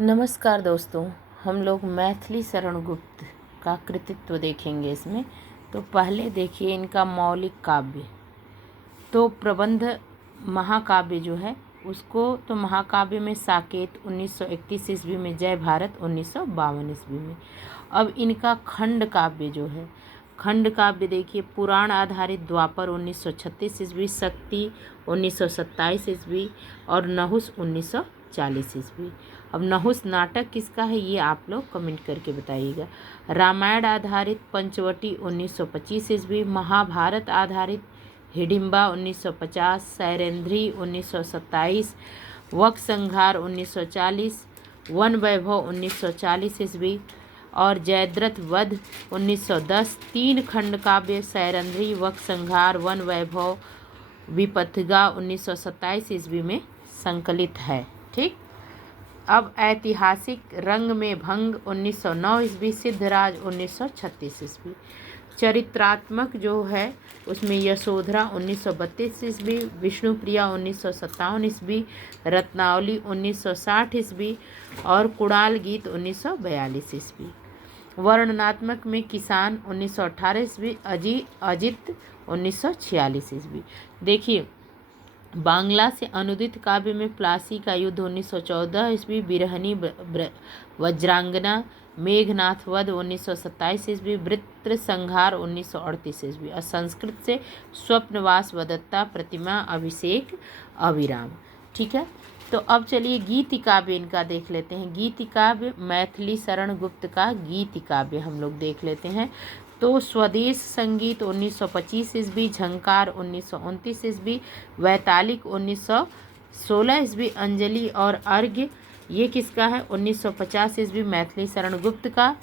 नमस्कार दोस्तों, हम लोग मैथिली शरण गुप्त का कृतित्व देखेंगे इसमें। तो पहले देखिए इनका मौलिक काव्य। तो प्रबंध महाकाव्य जो है उसको तो महाकाव्य में साकेत 1931 ईस्वी में, जय भारत 1952 ईस्वी में। अब इनका खंड काव्य जो है, खंड काव्य देखिए, पुराण आधारित द्वापर 1936 ईस्वी, शक्ति 1927 ईस्वी और नहुस 1940 ईस्वी। अब नहुस नाटक किसका है ये आप लोग कमेंट करके बताइएगा। रामायण आधारित पंचवटी 1925 ईस्वी, महाभारत आधारित हिडिंबा 1950, सैरेंद्री 1927, वक संहार 1940, वन वैभव 1940 ईस्वी और जयद्रथ वध 1910। तीन खंड काव्य सैरेंद्री, वक संहार, वन वैभव, विपथगा 1927 ईस्वी में संकलित है। ठीक। अब ऐतिहासिक रंग में भंग 1909 ईस्वी, सिद्धराज 1936 ईस्वी। चरित्रात्मक जो है उसमें यशोधरा 1932 ईस्वी, विष्णुप्रिया 1957 ईस्वी, रत्नावली 1960 ईस्वी और कुणाल गीत 1942 ईस्वी। वर्णनात्मक में किसान 1918 ईस्वी, अजित 1946 ईस्वी। देखिए बांग्ला से अनुदित काव्य में प्लासी का युद्ध 1914 ईस्वी, बिरहनी वज्रांगना, मेघनाथ वध 1927 ईस्वी, वृत्र संहार 1938 ईस्वी। और संस्कृत से स्वप्नवास वदत्ता, प्रतिमा, अभिषेक, अविराम। ठीक है। तो अब चलिए गीति काव्य इनका देख लेते हैं। गीति काव्य मैथिली शरण गुप्त का गीति काव्य हम लोग देख लेते हैं। तो स्वदेश संगीत 1925 ईस्वी, झंकार 1929 ईस्वी, वैतालिक 1916 ईस्वी, अंजलि और अर्घ्य ये किसका है 1950 ईस्वी मैथिली शरण गुप्त का।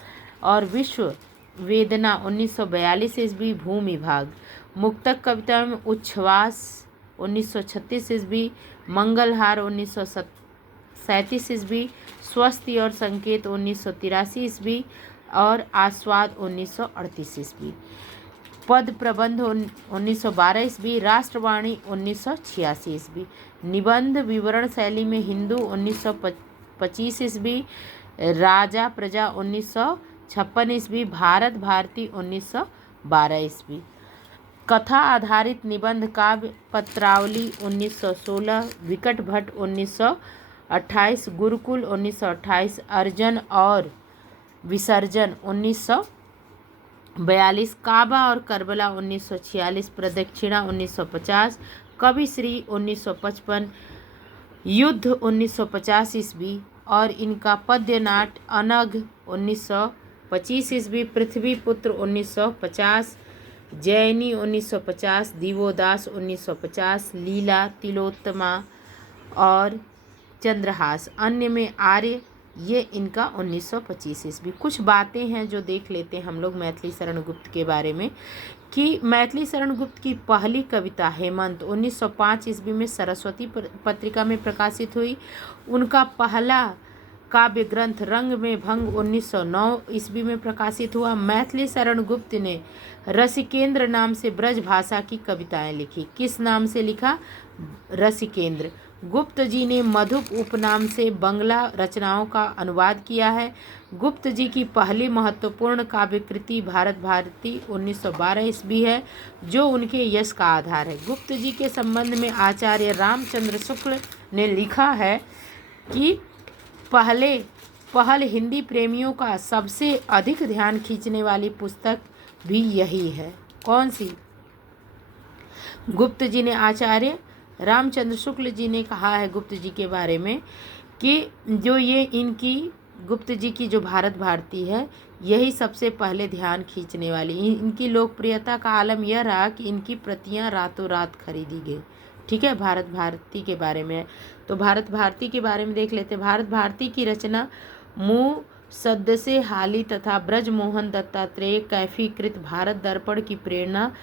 और विश्व वेदना 1942 ईस्वी, भूमि भाग। मुक्तक कविता में उच्छ्वास 1936 ईस्वी, मंगलहार 1937 ईस्वी, स्वस्ति और संकेत 1983 ईस्वी और आस्वाद 1938 ईस्वी। पद प्रबंध 1912 ईस्वी, राष्ट्रवाणी 1986 ईस्वी। निबंध विवरण शैली में हिंदू 1925 ईस्वी, राजा प्रजा 1956 ईस्वी, भारत भारती 1912 ईस्वी। कथा आधारित निबंध काव्य पत्रावली 1916, विकट भट्ट 1928, गुरुकुल 1928, अर्जन और विसर्जन 1942, काबा और करबला 1946, प्रदक्षिणा 1950, कविश्री 1955, युद्ध 1950 ईस्वी और इनका पद्यनाट अनघ 1925 ईस्वी, पृथ्वीपुत्र 1950, जैनी 1950, दिवोदास 1950, लीला, तिलोत्तमा और चंद्रहास, अन्य में आर्य, ये इनका 1925 ईस्वी। कुछ बातें हैं जो देख लेते हैं हम लोग मैथिली शरण गुप्त के बारे में कि मैथिली शरण गुप्त की पहली कविता हेमंत 1905 ईस्वी में सरस्वती पत्रिका में प्रकाशित हुई। उनका पहला काव्य ग्रंथ रंग में भंग 1909 ईस्वी में प्रकाशित हुआ। मैथिली शरण गुप्त ने रसिकेंद्र नाम से ब्रज भाषा की कविताएं लिखी। किस नाम से लिखा? रसिकेंद्र। गुप्त जी ने मधुप उपनाम से बंगला रचनाओं का अनुवाद किया है। गुप्त जी की पहली महत्वपूर्ण काव्य कृति भारत भारती 1912 ईस्वी है, जो उनके यश का आधार है। गुप्त जी के संबंध में आचार्य रामचंद्र शुक्ल ने लिखा है कि पहल हिंदी प्रेमियों का सबसे अधिक ध्यान खींचने वाली पुस्तक भी यही है। कौन सी? गुप्त जी ने, आचार्य रामचंद्र शुक्ल जी ने कहा है गुप्त जी के बारे में कि जो ये इनकी गुप्त जी की जो भारत भारती है यही सबसे पहले ध्यान खींचने वाली। इनकी लोकप्रियता का आलम यह रहा कि इनकी प्रतियां रातों रात खरीदी गई। ठीक है। भारत भारती के बारे में, तो भारत भारती के बारे में देख लेते हैं। भारत भारती की रचना मुँह सद्य से हाली तथा ब्रजमोहन दत्तात्रेय कैफीकृत भारत दर्पण की प्रेरणा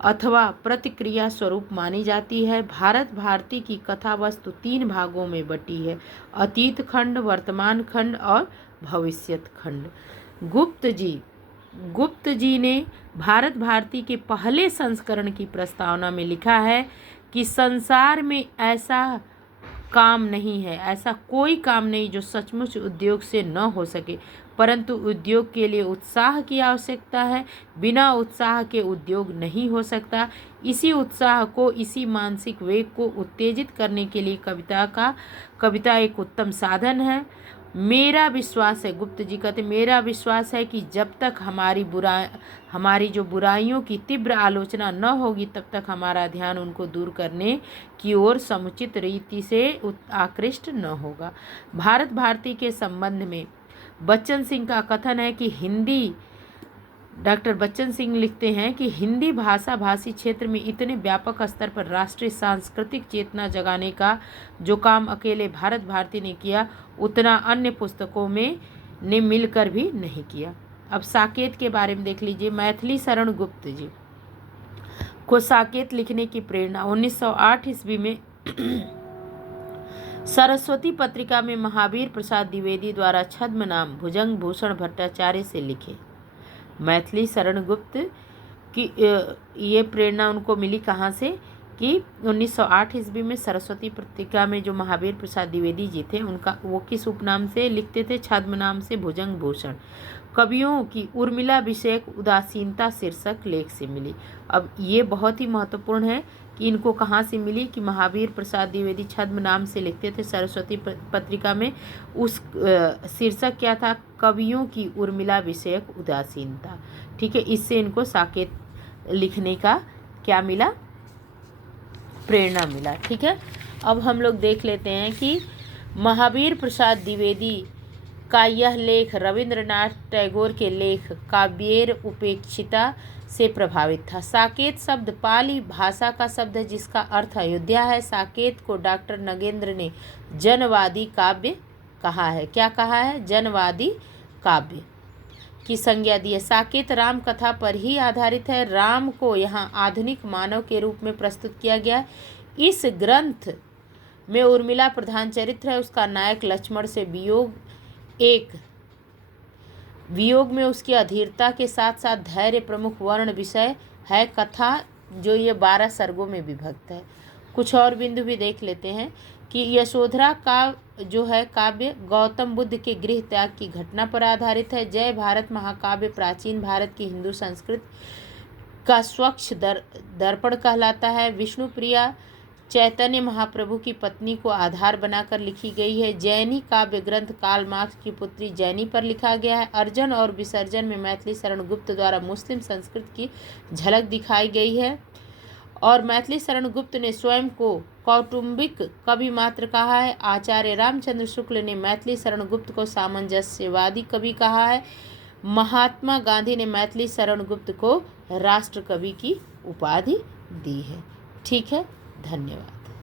अथवा प्रतिक्रिया स्वरूप मानी जाती है। भारत भारती की कथा वस्तु 3 भागों में बटी है: अतीत खंड, वर्तमान खंड और भविष्यत खंड। गुप्त जी ने भारत भारती के पहले संस्करण की प्रस्तावना में लिखा है कि संसार में ऐसा काम नहीं है, ऐसा कोई काम नहीं जो सचमुच उद्योग से न हो सके, परंतु उद्योग के लिए उत्साह की आवश्यकता है। बिना उत्साह के उद्योग नहीं हो सकता। इसी उत्साह को, इसी मानसिक वेग को उत्तेजित करने के लिए कविता एक उत्तम साधन है। मेरा विश्वास है, गुप्त जी कहते, मेरा विश्वास है कि जब तक हमारी जो बुराइयों की तीव्र आलोचना न होगी, तब तक हमारा ध्यान उनको दूर करने की ओर समुचित रीति से आकृष्ट न होगा। भारत भारती के संबंध में बच्चन सिंह का कथन है कि डॉक्टर बच्चन सिंह लिखते हैं कि हिंदी भाषा भाषी क्षेत्र में इतने व्यापक स्तर पर राष्ट्रीय सांस्कृतिक चेतना जगाने का जो काम अकेले भारत भारती ने किया, उतना अन्य पुस्तकों में ने मिलकर भी नहीं किया। अब साकेत के बारे में देख लीजिए। मैथिली शरण गुप्त जी को साकेत लिखने की प्रेरणा 1908 ईस्वी में सरस्वती पत्रिका में महावीर प्रसाद द्विवेदी द्वारा छद्मनाम भुजंग भूषण भट्टाचार्य से लिखे। मैथिली शरण गुप्त की ये प्रेरणा उनको मिली कहाँ से कि 1908 ईस्वी में सरस्वती पत्रिका में जो महावीर प्रसाद द्विवेदी जी थे, उनका वो किस उपनाम से लिखते थे? छद्म नाम से भुजंग भूषण। कवियों की उर्मिला विषयक उदासीनता शीर्षक लेख से मिली। अब ये बहुत ही महत्वपूर्ण है कि इनको कहाँ से मिली कि महावीर प्रसाद द्विवेदी छद्म नाम से लिखते थे सरस्वती पत्रिका में। उस शीर्षक क्या था? कवियों की उर्मिला विषयक उदासीनता। ठीक है, इससे इनको साकेत लिखने का क्या मिला? प्रेरणा मिला। ठीक है, अब हम लोग देख लेते हैं कि महावीर प्रसाद द्विवेदी का यह लेख रविंद्रनाथ टैगोर के लेख काव्येर उपेक्षिता से प्रभावित था। साकेत शब्द पाली भाषा का शब्द है जिसका अर्थ अयोध्या है। साकेत को डॉक्टर नगेंद्र ने जनवादी काव्य कहा है। क्या कहा है? जनवादी काव्य की संज्ञा दी है। साकेत राम कथा पर ही आधारित है। राम को यहाँ आधुनिक मानव के रूप में प्रस्तुत किया गया। इस ग्रंथ में उर्मिला प्रधान चरित्र है। उसका नायक लक्ष्मण से वियोग में उसकी अधीरता के साथ साथ धैर्य प्रमुख वर्ण विषय है। कथा जो ये 12 सर्गों में विभक्त है। कुछ और बिंदु भी देख लेते हैं कि यशोधरा का जो है काव्य गौतम बुद्ध के गृह त्याग की घटना पर आधारित है। जय भारत महाकाव्य प्राचीन भारत की हिंदू संस्कृति का स्वच्छ दर्पण कहलाता है। विष्णुप्रिया चैतन्य महाप्रभु की पत्नी को आधार बनाकर लिखी गई है। जैनी काव्य ग्रंथ कार्ल मार्क्स की पुत्री जैनी पर लिखा गया है। अर्जन और विसर्जन में मैथिली शरण गुप्त द्वारा मुस्लिम संस्कृति की झलक दिखाई गई है। और मैथिली शरण गुप्त ने स्वयं को कौटुंबिक कवि मात्र कहा है। आचार्य रामचंद्र शुक्ल ने मैथिली शरण गुप्त को सामंजस्यवादी कवि कहा है। महात्मा गांधी ने मैथिली शरण गुप्त को राष्ट्र कवि की उपाधि दी है। ठीक है, धन्यवाद।